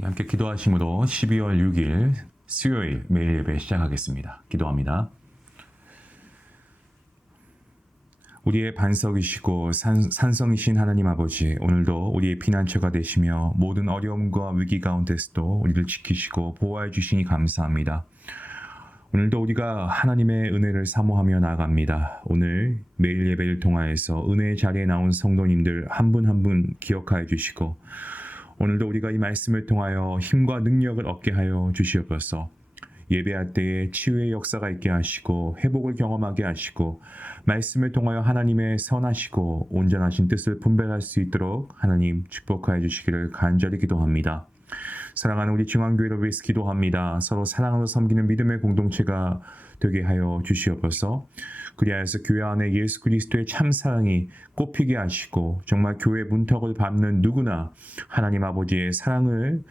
함께 기도하심으로 12월 6일 수요일 매일 예배 시작하겠습니다. 기도합니다. 우리의 반석이시고 산성이신 하나님 아버지, 오늘도 우리의 피난처가 되시며 모든 어려움과 위기 가운데서도 우리를 지키시고 보호해 주시니 감사합니다. 오늘도 우리가 하나님의 은혜를 사모하며 나아갑니다. 오늘 매일 예배를 통하여서 은혜의 자리에 나온 성도님들 한 분 한 분 기억하여 주시고, 오늘도 우리가 이 말씀을 통하여 힘과 능력을 얻게 하여 주시옵소서. 예배할 때에 치유의 역사가 있게 하시고 회복을 경험하게 하시고 말씀을 통하여 하나님의 선하시고 온전하신 뜻을 분별할 수 있도록 하나님 축복하여 주시기를 간절히 기도합니다. 사랑하는 우리 중앙교회를 위해서 기도합니다. 서로 사랑으로 섬기는 믿음의 공동체가 되게 하여 주시옵소서. 그리하여서 교회 안에 예수 그리스도의 참 사랑이 꽃피게 하시고 정말 교회 문턱을 밟는 누구나 하나님 아버지의 사랑을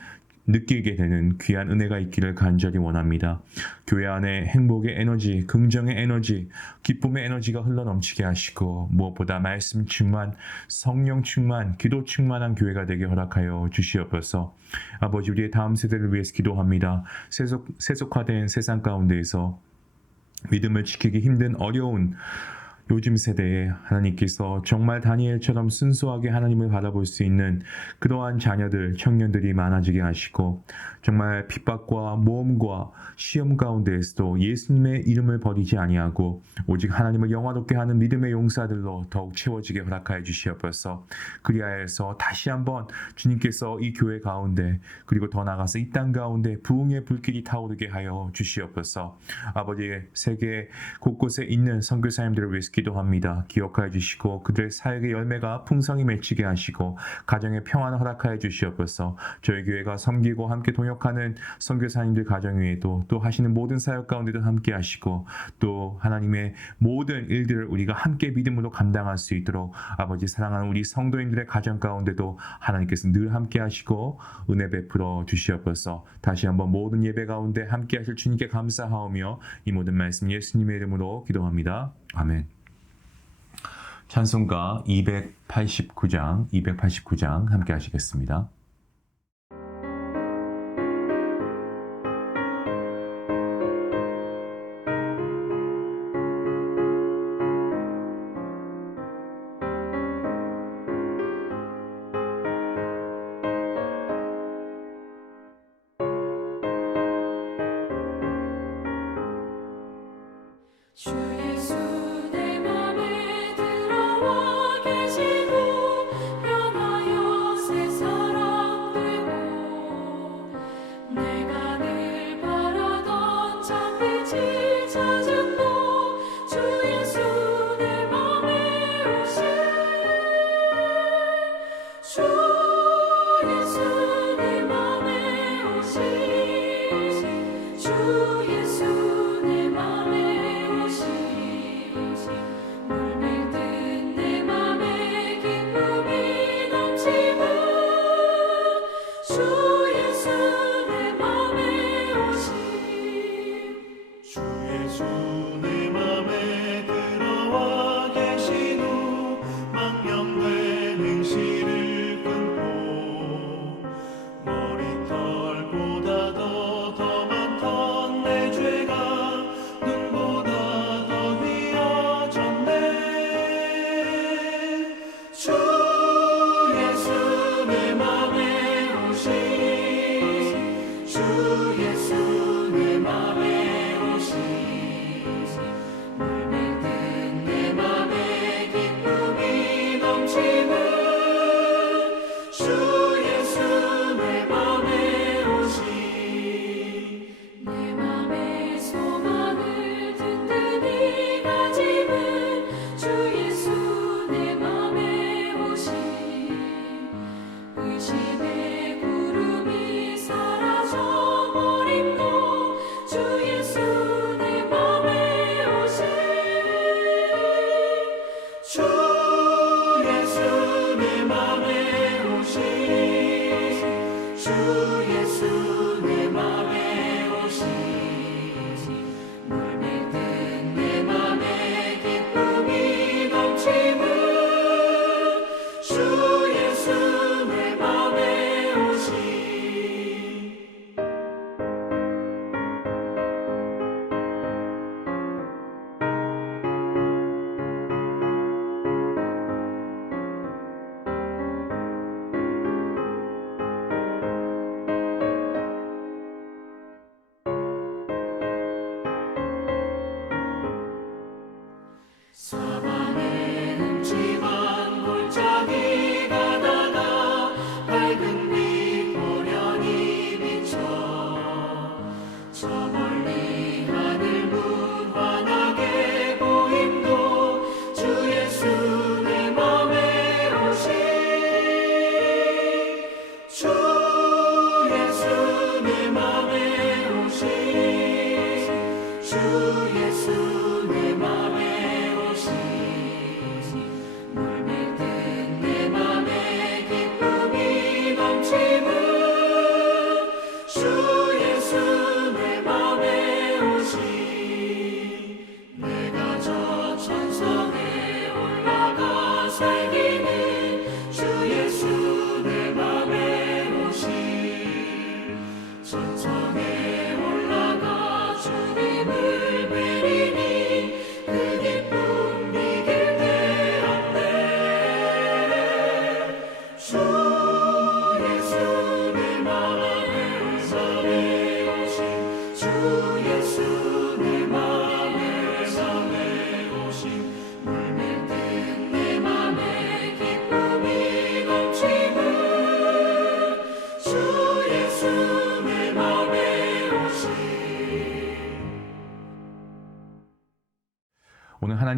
느끼게 되는 귀한 은혜가 있기를 간절히 원합니다. 교회 안에 행복의 에너지, 긍정의 에너지, 기쁨의 에너지가 흘러넘치게 하시고 무엇보다 말씀 충만, 성령 충만, 기도 충만한 교회가 되게 허락하여 주시옵소서. 아버지, 우리의 다음 세대를 위해서 기도합니다. 세속화된 세상 가운데에서 믿음을 지키기 힘든 어려운 요즘 세대에 하나님께서 정말 다니엘처럼 순수하게 하나님을 바라볼 수 있는 그러한 자녀들, 청년들이 많아지게 하시고 정말 핍박과 모험과 시험 가운데에서도 예수님의 이름을 버리지 아니하고 오직 하나님을 영화롭게 하는 믿음의 용사들로 더욱 채워지게 허락하여 주시옵소서. 그리하여서 다시 한번 주님께서 이 교회 가운데 그리고 더 나아가서 이 땅 가운데 부흥의 불길이 타오르게 하여 주시옵소서. 아버지, 세계 곳곳에 있는 선교사님들을 위해서 기도합니다. 기억하여 주시고 그들의 사역의 열매가 풍성히 맺히게 하시고 가정의 평안을 허락하여 주시옵소서. 저희 교회가 섬기고 함께 동역하는 선교사님들 가정 외에도 또 하시는 모든 사역 가운데도 함께 하시고 또 하나님의 모든 일들을 우리가 함께 믿음으로 감당할 수 있도록 아버지, 사랑하는 우리 성도님들의 가정 가운데도 하나님께서 늘 함께 하시고 은혜 베풀어 주시옵소서. 다시 한번 모든 예배 가운데 함께 하실 주님께 감사하오며 이 모든 말씀 예수님의 이름으로 기도합니다. 아멘. 찬송가 289장 함께 하시겠습니다. 주 예수 내 맘에 들어와 계시고 변하여 새 사람 되고 내가 늘 바라던 참빛을 찾은 주 예수 내 맘에 오신 주 예수 내 맘에 오신 주 예수 내 맘에 물밀듯 내 맘에 기쁨이 넘치는 주 예수 내 맘에 오신 주 예수 내 맘에 들어와 계신 후 망령된 행실을 끊고 머리털보다도 더 많던 내 죄가 눈보다 더 휘어졌네. 주 예수 내 맘에 오신 주 예수 내 맘에 오신 물밀듯 내 맘에 기쁨이 넘치는 주 예수 내 맘에 오신 내 맘의 소망을 든든히 가지는 주 예수 내 맘에 오신 의심의 구름이 사라져 버림도 주 예수 내 맘에 오신 주 예수 내 맘에 오신 주 예수 내 맘에 오신 물밀듯 내 맘에 기쁨이 넘치는 주 예수 내 맘에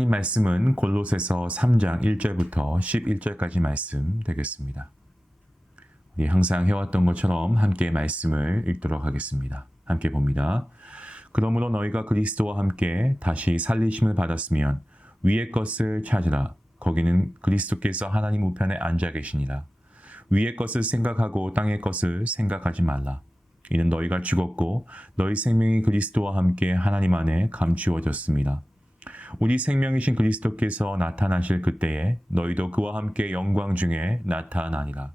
하나님 말씀은 골로새서 3장 1절부터 11절까지 말씀 되겠습니다. 우리 항상 해왔던 것처럼 함께 말씀을 읽도록 하겠습니다. 함께 봅니다. 그러므로 너희가 그리스도와 함께 다시 살리심을 받았으면 위의 것을 찾으라. 거기는 그리스도께서 하나님 우편에 앉아 계시니라. 위의 것을 생각하고 땅의 것을 생각하지 말라. 이는 너희가 죽었고 너희 생명이 그리스도와 함께 하나님 안에 감추어졌습니다. 우리 생명이신 그리스도께서 나타나실 그때에 너희도 그와 함께 영광 중에 나타나니라.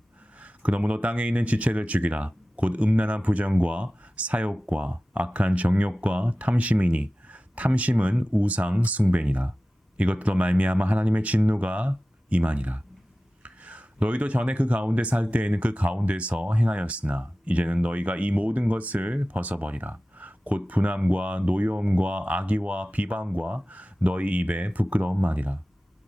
그러므로 땅에 있는 지체를 죽이라. 곧 음란한 부정과 사욕과 악한 정욕과 탐심이니 탐심은 우상 숭배니라. 이것들로 말미암아 하나님의 진노가 임하니라. 너희도 전에 그 가운데 살 때에는 그 가운데서 행하였으나 이제는 너희가 이 모든 것을 벗어버리라. 곧 분함과 노여움과 악의와 비방과 너희 입에 부끄러운 말이라.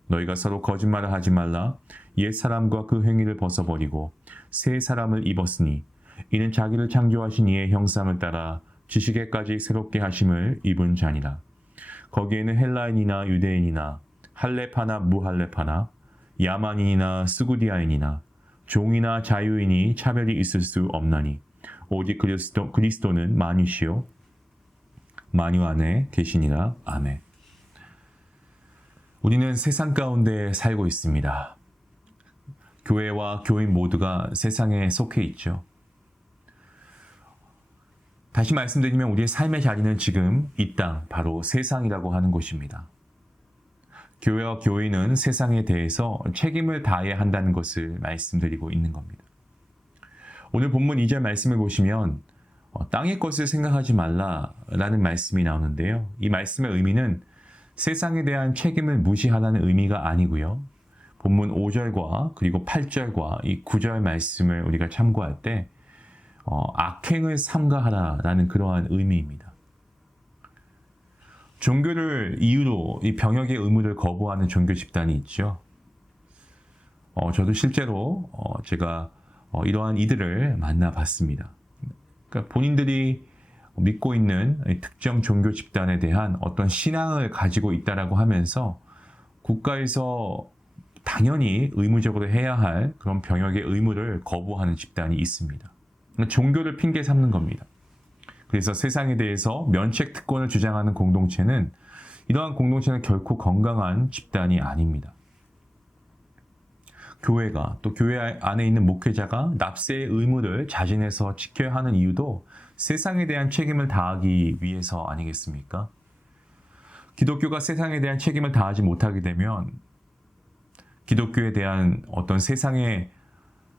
너희가 서로 거짓말을 하지 말라. 옛 사람과 그 행위를 벗어버리고 새 사람을 입었으니 이는 자기를 창조하신 이의 형상을 따라 지식에까지 새롭게 하심을 입은 자니라. 거기에는 헬라인이나 유대인이나 할레파나 무할레파나 야만인이나 스구디아인이나 종이나 자유인이 차별이 있을 수 없나니 오직 그리스도는 만유시요 만유 안에 계시니라. 아멘. 우리는 세상 가운데 살고 있습니다. 교회와 교인 모두가 세상에 속해 있죠. 다시 말씀드리면 우리의 삶의 자리는 지금 이 땅, 바로 세상이라고 하는 곳입니다. 교회와 교인은 세상에 대해서 책임을 다해야 한다는 것을 말씀드리고 있는 겁니다. 오늘 본문 2절 말씀을 보시면 땅의 것을 생각하지 말라라는 말씀이 나오는데요. 이 말씀의 의미는 세상에 대한 책임을 무시하라는 의미가 아니고요. 본문 5절과 그리고 8절과 이 9절 말씀을 우리가 참고할 때 악행을 삼가하라라는 그러한 의미입니다. 종교를 이유로 이 병역의 의무를 거부하는 종교 집단이 있죠. 저도 실제로 제가 이러한 이들을 만나봤습니다. 그러니까 본인들이 믿고 있는 특정 종교 집단에 대한 어떤 신앙을 가지고 있다라고 하면서 국가에서 당연히 의무적으로 해야 할 그런 병역의 의무를 거부하는 집단이 있습니다. 종교를 핑계 삼는 겁니다. 그래서 세상에 대해서 면책 특권을 주장하는 공동체는 이러한 공동체는 결코 건강한 집단이 아닙니다. 교회가 또 교회 안에 있는 목회자가 납세의 의무를 자진해서 지켜야 하는 이유도 세상에 대한 책임을 다하기 위해서 아니겠습니까? 기독교가 세상에 대한 책임을 다하지 못하게 되면 기독교에 대한 어떤 세상의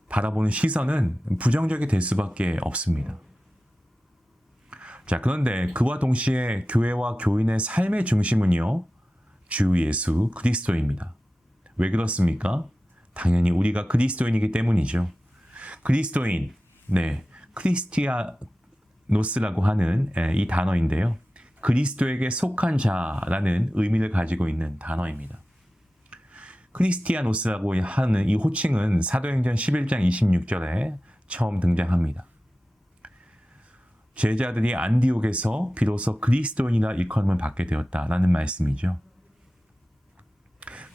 바라보는 시선은 부정적이 될 수밖에 없습니다. 자, 그런데 그와 동시에 교회와 교인의 삶의 중심은요, 주 예수 그리스도입니다. 왜 그렇습니까? 당연히 우리가 그리스도인이기 때문이죠. 그리스도인, 크리스티아노스라고 하는 이 단어인데요. 그리스도에게 속한 자라는 의미를 가지고 있는 단어입니다. 크리스티아노스라고 하는 이 호칭은 사도행전 11장 26절에 처음 등장합니다. 제자들이 안디옥에서 비로소 그리스도인이라 일컬음을 받게 되었다라는 말씀이죠.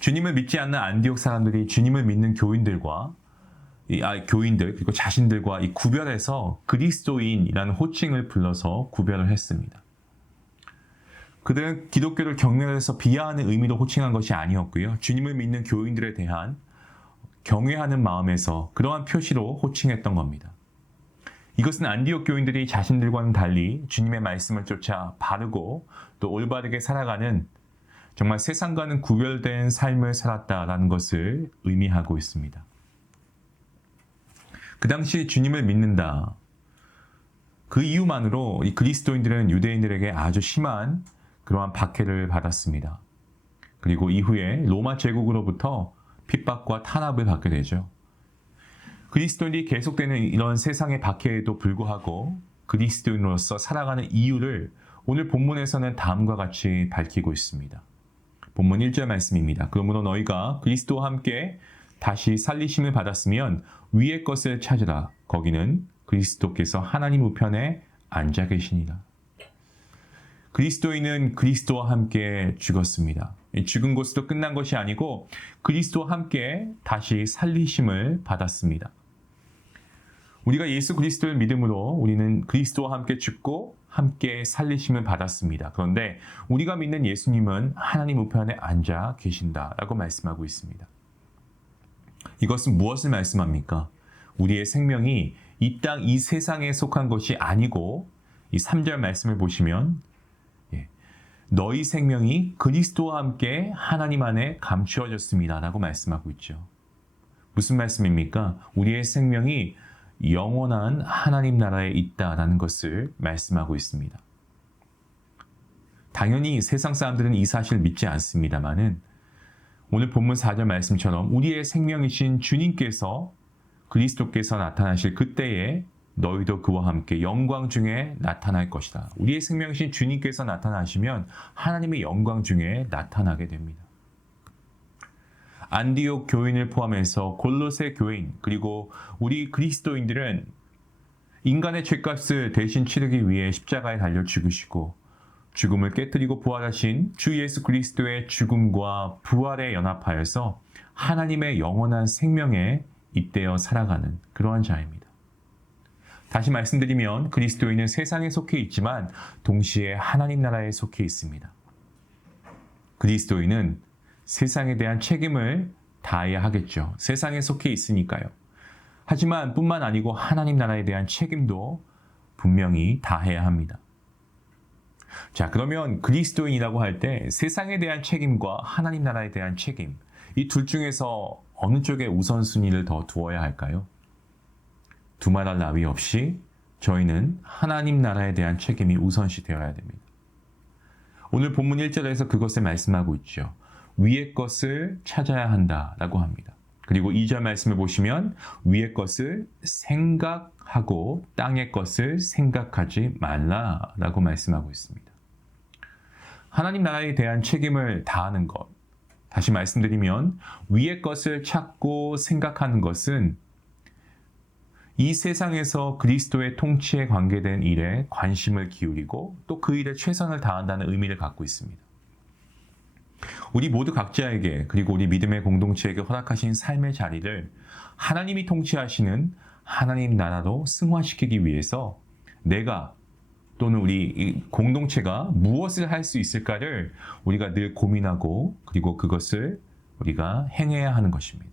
주님을 믿지 않는 안디옥 사람들이 주님을 믿는 교인들과 교인들 그리고 자신들과 이 구별해서 그리스도인이라는 호칭을 불러서 구별을 했습니다. 그들은 기독교를 경멸해서 비하하는 의미로 호칭한 것이 아니었고요. 주님을 믿는 교인들에 대한 경외하는 마음에서 그러한 표시로 호칭했던 겁니다. 이것은 안디옥 교인들이 자신들과는 달리 주님의 말씀을 쫓아 바르고 또 올바르게 살아가는 정말 세상과는 구별된 삶을 살았다라는 것을 의미하고 있습니다. 그 당시 주님을 믿는다. 그 이유만으로 이 그리스도인들은 유대인들에게 아주 심한 그러한 박해를 받았습니다. 그리고 이후에 로마 제국으로부터 핍박과 탄압을 받게 되죠. 그리스도인이 계속되는 이런 세상의 박해에도 불구하고 그리스도인으로서 살아가는 이유를 오늘 본문에서는 다음과 같이 밝히고 있습니다. 본문 1절 말씀입니다. 그러므로 너희가 그리스도와 함께 다시 살리심을 받았으면 위의 것을 찾으라. 거기는 그리스도께서 하나님 우편에 앉아 계시니라. 그리스도인은 그리스도와 함께 죽었습니다. 죽은 것으로 끝난 것이 아니고 그리스도와 함께 다시 살리심을 받았습니다. 우리가 예수 그리스도를 믿음으로 우리는 그리스도와 함께 죽고 함께 살리심을 받았습니다. 그런데 우리가 믿는 예수님은 하나님 우편에 앉아 계신다라고 말씀하고 있습니다. 이것은 무엇을 말씀합니까? 우리의 생명이 이 땅, 이 세상에 속한 것이 아니고 이 3절 말씀을 보시면 너희 생명이 그리스도와 함께 하나님 안에 감추어졌습니다 라고 말씀하고 있죠. 무슨 말씀입니까? 우리의 생명이 영원한 하나님 나라에 있다라는 것을 말씀하고 있습니다. 당연히 세상 사람들은 이 사실을 믿지 않습니다만은 오늘 본문 4절 말씀처럼 우리의 생명이신 주님께서 그리스도께서 나타나실 그때에 너희도 그와 함께 영광 중에 나타날 것이다. 우리의 생명이신 주님께서 나타나시면 하나님의 영광 중에 나타나게 됩니다. 안디옥 교인을 포함해서 골로새 교인 그리고 우리 그리스도인들은 인간의 죄값을 대신 치르기 위해 십자가에 달려 죽으시고 죽음을 깨뜨리고 부활하신 주 예수 그리스도의 죽음과 부활에 연합하여서 하나님의 영원한 생명에 잇대어 살아가는 그러한 자입니다. 다시 말씀드리면 그리스도인은 세상에 속해 있지만 동시에 하나님 나라에 속해 있습니다. 그리스도인은 세상에 대한 책임을 다해야 하겠죠. 세상에 속해 있으니까요. 하지만 뿐만 아니고 하나님 나라에 대한 책임도 분명히 다해야 합니다. 자, 그러면 그리스도인이라고 할 때 세상에 대한 책임과 하나님 나라에 대한 책임, 이 둘 중에서 어느 쪽에 우선순위를 더 두어야 할까요? 두말할 나위 없이 저희는 하나님 나라에 대한 책임이 우선시 되어야 됩니다. 오늘 본문 1절에서 그것을 말씀하고 있죠. 위의 것을 찾아야 한다라고 합니다. 그리고 2절 말씀을 보시면 위의 것을 생각하고 땅의 것을 생각하지 말라라고 말씀하고 있습니다. 하나님 나라에 대한 책임을 다하는 것, 다시 말씀드리면 위의 것을 찾고 생각하는 것은 이 세상에서 그리스도의 통치에 관계된 일에 관심을 기울이고 또 그 일에 최선을 다한다는 의미를 갖고 있습니다. 우리 모두 각자에게 그리고 우리 믿음의 공동체에게 허락하신 삶의 자리를 하나님이 통치하시는 하나님 나라로 승화시키기 위해서 내가 또는 우리 공동체가 무엇을 할 수 있을까를 우리가 늘 고민하고 그리고 그것을 우리가 행해야 하는 것입니다.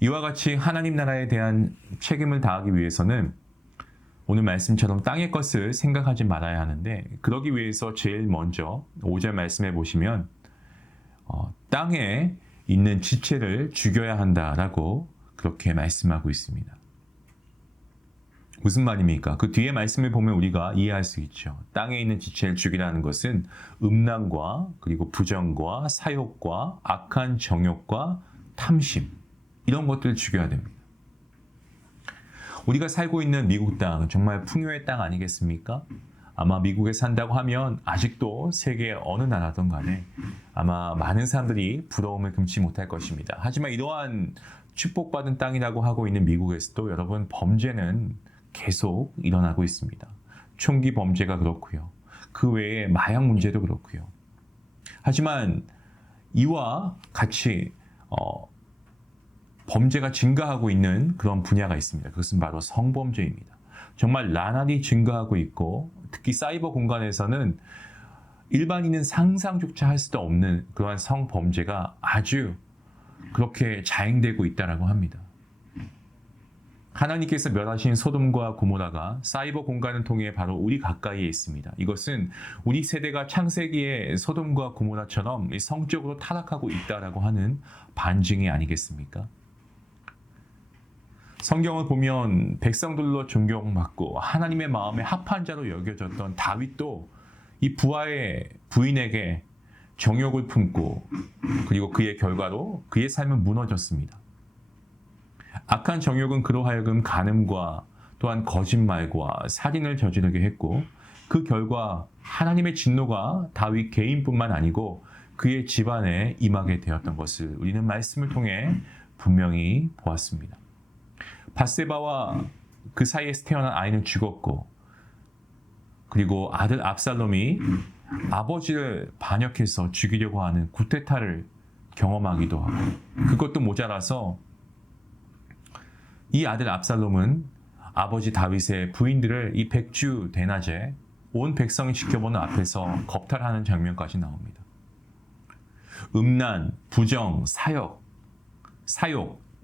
이와 같이 하나님 나라에 대한 책임을 다하기 위해서는 오늘 말씀처럼 땅의 것을 생각하지 말아야 하는데 그러기 위해서 제일 먼저 5절 말씀해 보시면 땅에 있는 지체를 죽여야 한다라고 그렇게 말씀하고 있습니다. 무슨 말입니까? 그 뒤에 말씀을 보면 우리가 이해할 수 있죠. 땅에 있는 지체를 죽이라는 것은 음란과 그리고 부정과 사욕과 악한 정욕과 탐심 이런 것들을 죽여야 됩니다. 우리가 살고 있는 미국 땅 정말 풍요의 땅 아니겠습니까? 아마 미국에 산다고 하면 아직도 세계 어느 나라든 간에 아마 많은 사람들이 부러움을 금치 못할 것입니다. 하지만 이러한 축복받은 땅이라고 하고 있는 미국에서도 여러분 범죄는 계속 일어나고 있습니다. 총기 범죄가 그렇고요. 그 외에 마약 문제도 그렇고요. 하지만 이와 같이 범죄가 증가하고 있는 그런 분야가 있습니다. 그것은 바로 성범죄입니다. 정말 나날이 증가하고 있고 특히 사이버 공간에서는 일반인은 상상조차 할 수도 없는 그러한 성범죄가 아주 그렇게 자행되고 있다고 합니다. 하나님께서 멸하신 소돔과 고모라가 사이버 공간을 통해 바로 우리 가까이에 있습니다. 이것은 우리 세대가 창세기의 소돔과 고모라처럼 성적으로 타락하고 있다라고 하는 반증이 아니겠습니까? 성경을 보면 백성들로 존경받고 하나님의 마음에 합한 자로 여겨졌던 다윗도 이 부하의 부인에게 정욕을 품고 그리고 그의 결과로 그의 삶은 무너졌습니다. 악한 정욕은 그로 하여금 간음과 또한 거짓말과 살인을 저지르게 했고 그 결과 하나님의 진노가 다윗 개인뿐만 아니고 그의 집안에 임하게 되었던 것을 우리는 말씀을 통해 분명히 보았습니다. 밧세바와 그 사이에서 태어난 아이는 죽었고 그리고 아들 압살롬이 아버지를 반역해서 죽이려고 하는 구테타를 경험하기도 하고, 그것도 모자라서 이 아들 압살롬은 아버지 다윗의 부인들을 이 백주 대낮에 온 백성이 지켜보는 앞에서 겁탈하는 장면까지 나옵니다. 음란, 부정, 사욕,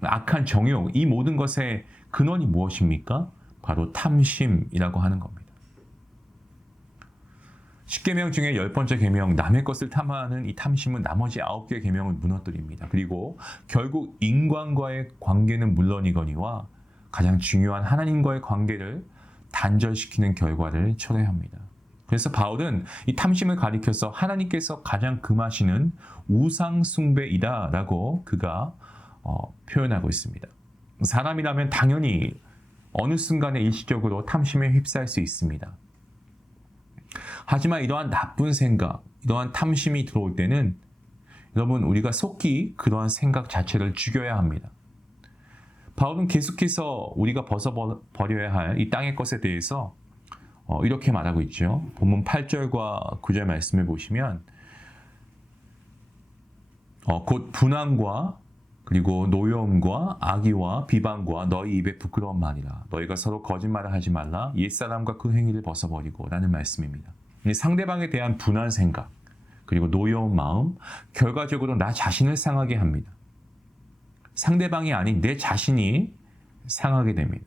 악한 정욕, 이 모든 것의 근원이 무엇입니까? 바로 탐심이라고 하는 겁니다. 10계명 중에 10번째 계명, 남의 것을 탐하는 이 탐심은 나머지 9개의 계명을 무너뜨립니다. 그리고 결국 인간과의 관계는 물론이거니와 가장 중요한 하나님과의 관계를 단절시키는 결과를 초래합니다. 그래서 바울은 이 탐심을 가리켜서 하나님께서 가장 금하시는 우상 숭배이다라고 그가 표현하고 있습니다. 사람이라면 당연히 어느 순간에 일시적으로 탐심에 휩싸일 수 있습니다. 하지만 이러한 나쁜 생각, 이러한 탐심이 들어올 때는 여러분, 우리가 속히 그러한 생각 자체를 죽여야 합니다. 바울은 계속해서 우리가 벗어버려야 할 이 땅의 것에 대해서 이렇게 말하고 있죠. 본문 8절과 9절 말씀을 보시면 곧 분함과 그리고 노여움과 악의와 비방과 너희 입에 부끄러운 말이라. 너희가 서로 거짓말을 하지 말라. 옛사람과 그 행위를 벗어버리고 라는 말씀입니다. 상대방에 대한 분한 생각, 그리고 노여운 마음, 결과적으로 나 자신을 상하게 합니다. 상대방이 아닌 내 자신이 상하게 됩니다.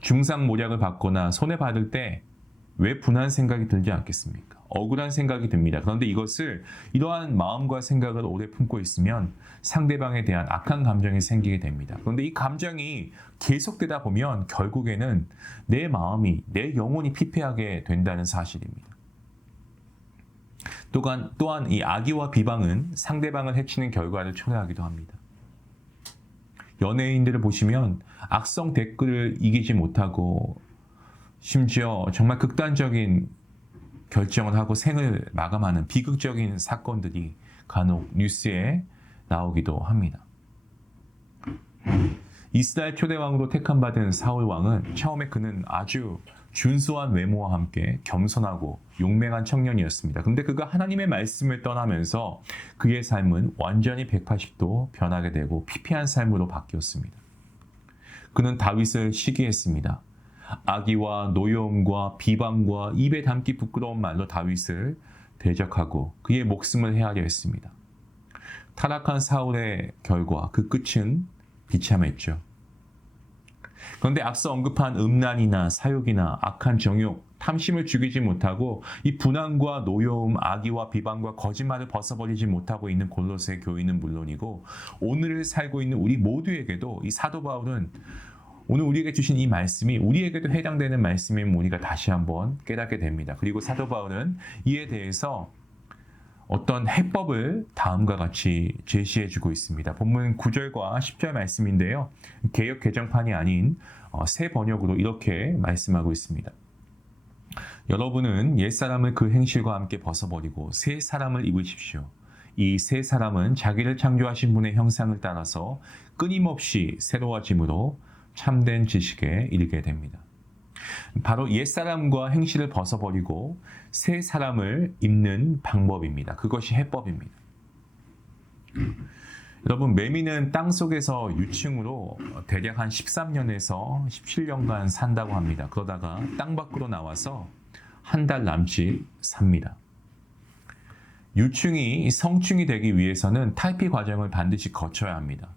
중상모략을 받거나 손해받을 때 왜 분한 생각이 들지 않겠습니까? 억울한 생각이 듭니다. 그런데 이러한 마음과 생각을 오래 품고 있으면 상대방에 대한 악한 감정이 생기게 됩니다. 그런데 이 감정이 계속되다 보면 결국에는 내 마음이, 내 영혼이 피폐하게 된다는 사실입니다. 또한 이 악의와 비방은 상대방을 해치는 결과를 초래하기도 합니다. 연예인들을 보시면 악성 댓글을 이기지 못하고 심지어 정말 극단적인 결정을 하고 생을 마감하는 비극적인 사건들이 간혹 뉴스에 나오기도 합니다. 이스라엘 초대왕으로 택함받은 사울 왕은 처음에 그는 아주 준수한 외모와 함께 겸손하고 용맹한 청년이었습니다. 그런데 그가 하나님의 말씀을 떠나면서 그의 삶은 완전히 180도 변하게 되고 피폐한 삶으로 바뀌었습니다. 그는 다윗을 시기했습니다. 악의와 노여움과 비방과 입에 담기 부끄러운 말로 다윗을 대적하고 그의 목숨을 해하려 했습니다. 타락한 사울의 결과 그 끝은 비참했죠. 그런데 앞서 언급한 음란이나 사욕이나 악한 정욕, 탐심을 죽이지 못하고 이 분함과 노여움, 악의와 비방과 거짓말을 벗어버리지 못하고 있는 골로새 교인은 물론이고 오늘을 살고 있는 우리 모두에게도 이 사도 바울은 오늘 우리에게 주신 이 말씀이 우리에게도 해당되는 말씀임을 우리가 다시 한번 깨닫게 됩니다. 그리고 사도 바울은 이에 대해서 어떤 해법을 다음과 같이 제시해주고 있습니다. 본문 9절과 10절 말씀인데요. 개역 개정판이 아닌 새 번역으로 이렇게 말씀하고 있습니다. 여러분은 옛사람을 그 행실과 함께 벗어버리고 새 사람을 입으십시오. 이 새 사람은 자기를 창조하신 분의 형상을 따라서 끊임없이 새로워짐으로 참된 지식에 이르게 됩니다. 바로 옛사람과 행실을 벗어버리고 새 사람을 입는 방법입니다. 그것이 해법입니다. 여러분, 매미는 땅속에서 유충으로 대략 한 13년에서 17년간 산다고 합니다. 그러다가 땅 밖으로 나와서 한 달 남짓 삽니다. 유충이 성충이 되기 위해서는 탈피 과정을 반드시 거쳐야 합니다.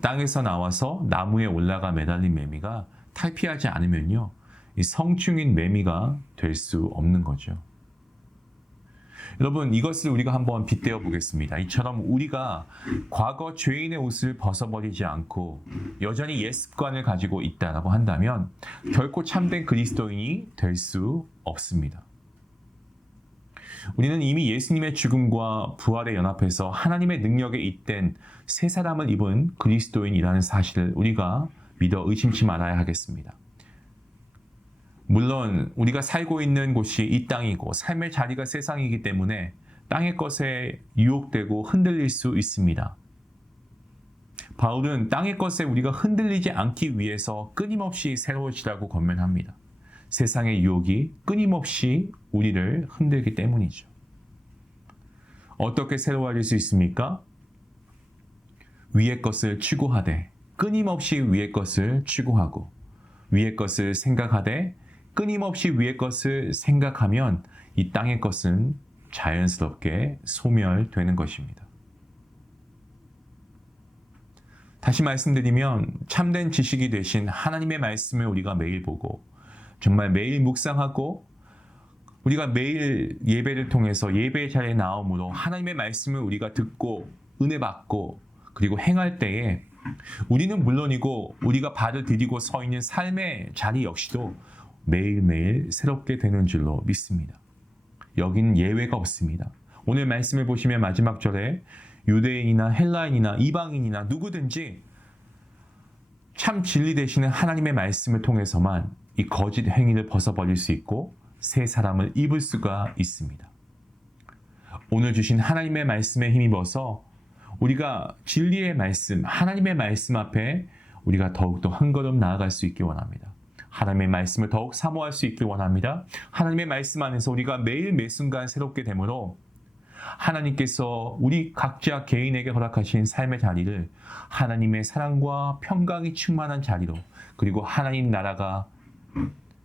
땅에서 나와서 나무에 올라가 매달린 매미가 탈피하지 않으면요, 이 성충인 매미가 될 수 없는 거죠. 여러분, 이것을 우리가 한번 빗대어 보겠습니다. 이처럼 우리가 과거 죄인의 옷을 벗어버리지 않고 여전히 옛 습관을 가지고 있다라고 한다면 결코 참된 그리스도인이 될 수 없습니다. 우리는 이미 예수님의 죽음과 부활에 연합해서 하나님의 능력에 잇된 새 사람을 입은 그리스도인이라는 사실을 우리가 믿어 의심치 말아야 하겠습니다. 물론 우리가 살고 있는 곳이 이 땅이고 삶의 자리가 세상이기 때문에 땅의 것에 유혹되고 흔들릴 수 있습니다. 바울은 땅의 것에 우리가 흔들리지 않기 위해서 끊임없이 새로워지라고 권면합니다. 세상의 유혹이 끊임없이 우리를 흔들기 때문이죠. 어떻게 새로워질 수 있습니까? 위의 것을 추구하되 끊임없이 위의 것을 추구하고 위의 것을 생각하되 끊임없이 위의 것을 생각하면 이 땅의 것은 자연스럽게 소멸되는 것입니다. 다시 말씀드리면 참된 지식이 되신 하나님의 말씀을 우리가 매일 보고 정말 매일 묵상하고 우리가 매일 예배를 통해서 예배의 자리에 나옴으로 하나님의 말씀을 우리가 듣고 은혜 받고 그리고 행할 때에 우리는 물론이고 우리가 발을 디디고 서 있는 삶의 자리 역시도 매일매일 새롭게 되는 줄로 믿습니다. 여긴 예외가 없습니다. 오늘 말씀을 보시면 마지막 절에 유대인이나 헬라인이나 이방인이나 누구든지 참 진리 되시는 하나님의 말씀을 통해서만 이 거짓 행위를 벗어버릴 수 있고 새 사람을 입을 수가 있습니다. 오늘 주신 하나님의 말씀에 힘입어서 우리가 진리의 말씀, 하나님의 말씀 앞에 우리가 더욱더 한 걸음 나아갈 수 있길 원합니다. 하나님의 말씀을 더욱 사모할 수 있길 원합니다. 하나님의 말씀 안에서 우리가 매일 매순간 새롭게 되므로 하나님께서 우리 각자 개인에게 허락하신 삶의 자리를 하나님의 사랑과 평강이 충만한 자리로 그리고 하나님 나라가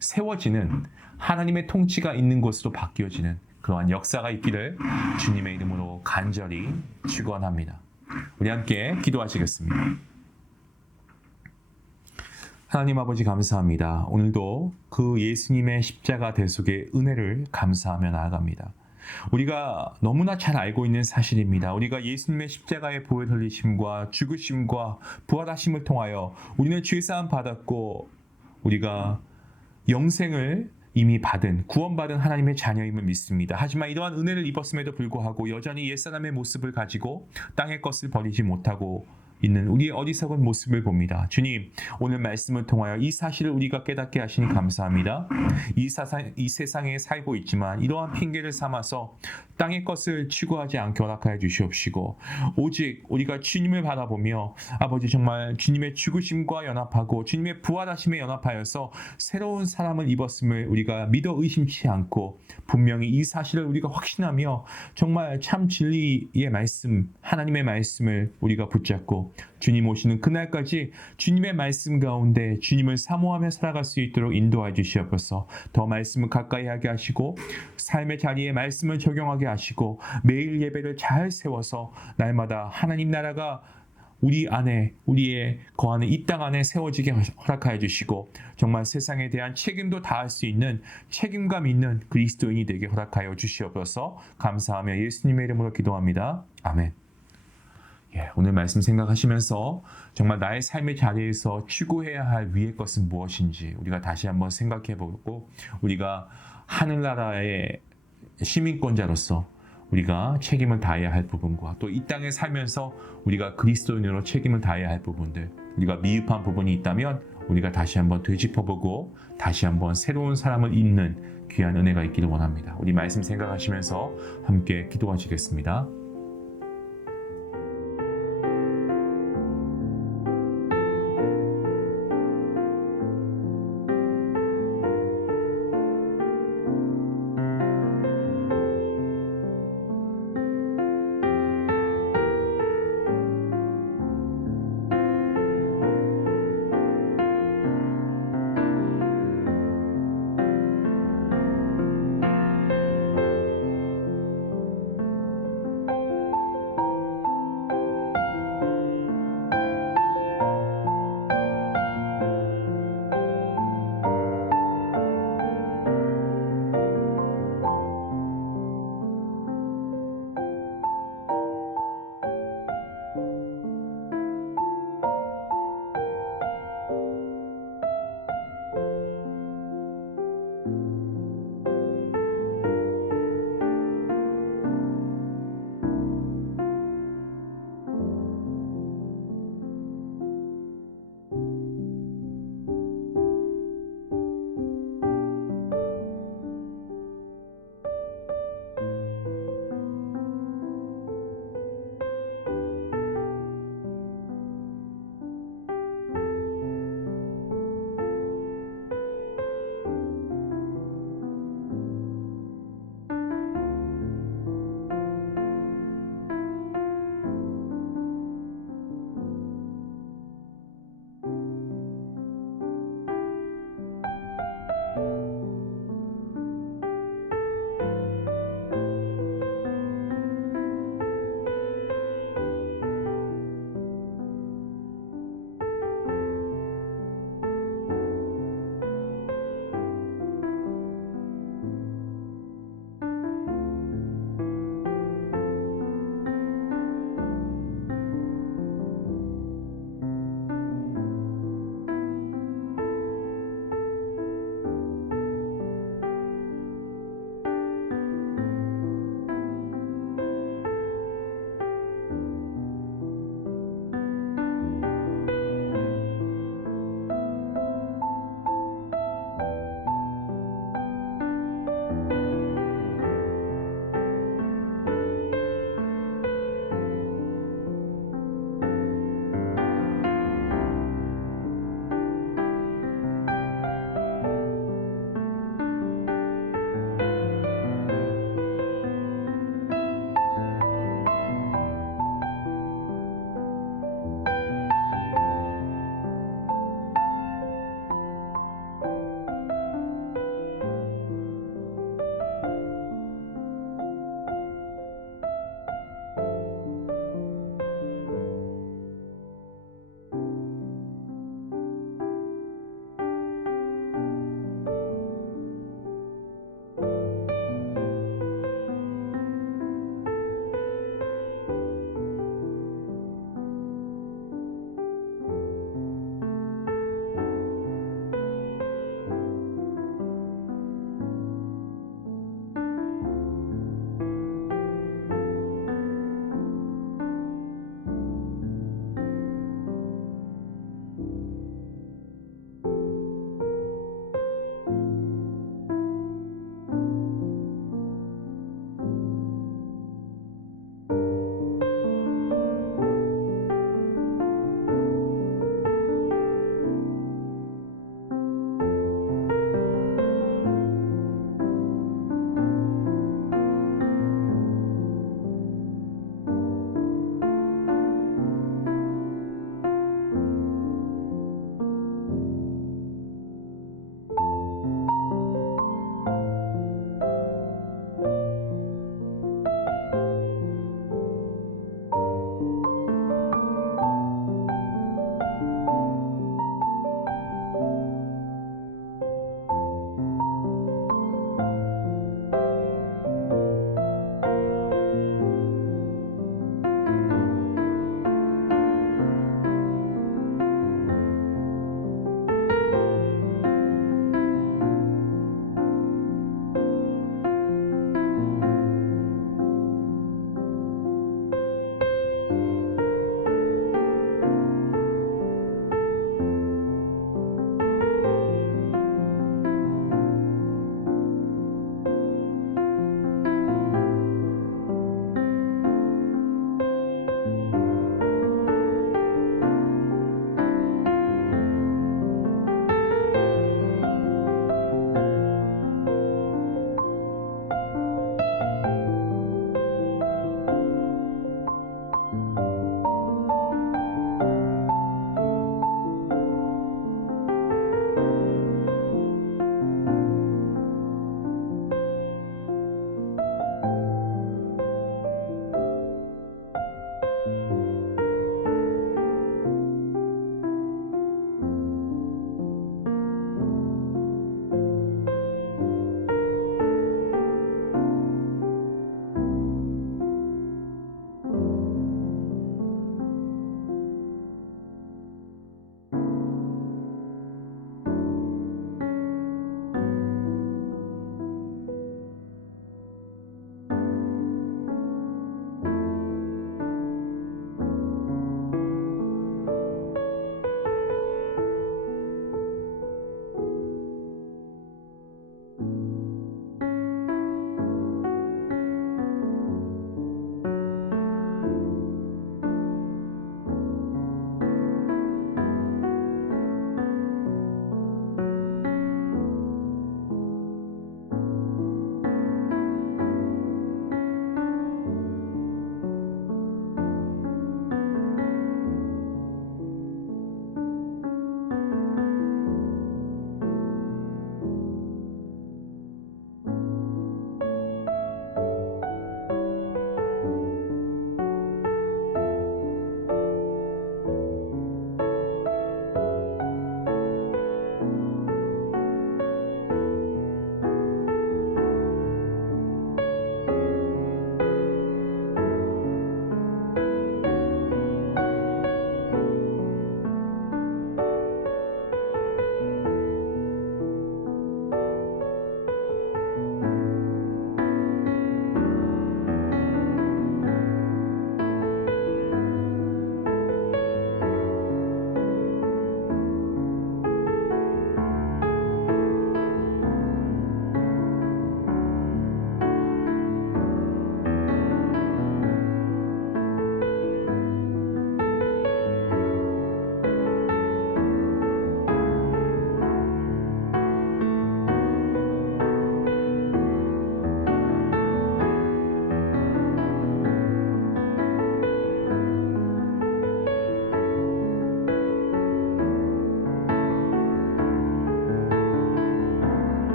세워지는 하나님의 통치가 있는 곳으로 바뀌어지는 그러한 역사가 있기를 주님의 이름으로 간절히 축원합니다. 우리 함께 기도하시겠습니다. 하나님 아버지 감사합니다. 오늘도 그 예수님의 십자가 대속의 은혜를 감사하며 나아갑니다. 우리가 너무나 잘 알고 있는 사실입니다. 우리가 예수님의 십자가의 보혈 흘리심과 죽으심과 부활하심을 통하여 우리는 죄사함 받았고 우리가 영생을 이미 받은 구원받은 하나님의 자녀임을 믿습니다. 하지만 이러한 은혜를 입었음에도 불구하고 여전히 옛사람의 모습을 가지고 땅의 것을 버리지 못하고 있는 우리의 어리석은 모습을 봅니다. 주님, 오늘 말씀을 통하여 이 사실을 우리가 깨닫게 하시니 감사합니다. 이 세상에 살고 있지만 이러한 핑계를 삼아서 땅의 것을 추구하지 않게 허락하여 주시옵시고 오직 우리가 주님을 바라보며 아버지 정말 주님의 죽으심과 연합하고 주님의 부활하심에 연합하여서 새로운 사람을 입었음을 우리가 믿어 의심치 않고 분명히 이 사실을 우리가 확신하며 정말 참 진리의 말씀, 하나님의 말씀을 우리가 붙잡고 주님 오시는 그날까지 주님의 말씀 가운데 주님을 사모하며 살아갈 수 있도록 인도하여 주시옵소서. 더 말씀을 가까이 하게 하시고 삶의 자리에 말씀을 적용하게 하시고 매일 예배를 잘 세워서 날마다 하나님 나라가 우리 안에 우리의 거하는 이 땅 안에 세워지게 허락하여 주시고 정말 세상에 대한 책임도 다할 수 있는 책임감 있는 그리스도인이 되게 허락하여 주시옵소서. 감사하며 예수님의 이름으로 기도합니다. 아멘. 오늘 말씀 생각하시면서 정말 나의 삶의 자리에서 추구해야 할 위의 것은 무엇인지 우리가 다시 한번 생각해보고 우리가 하늘나라의 시민권자로서 우리가 책임을 다해야 할 부분과 또 이 땅에 살면서 우리가 그리스도인으로 책임을 다해야 할 부분들 우리가 미흡한 부분이 있다면 우리가 다시 한번 되짚어보고 다시 한번 새로운 사람을 잇는 귀한 은혜가 있기를 원합니다. 우리 말씀 생각하시면서 함께 기도하시겠습니다.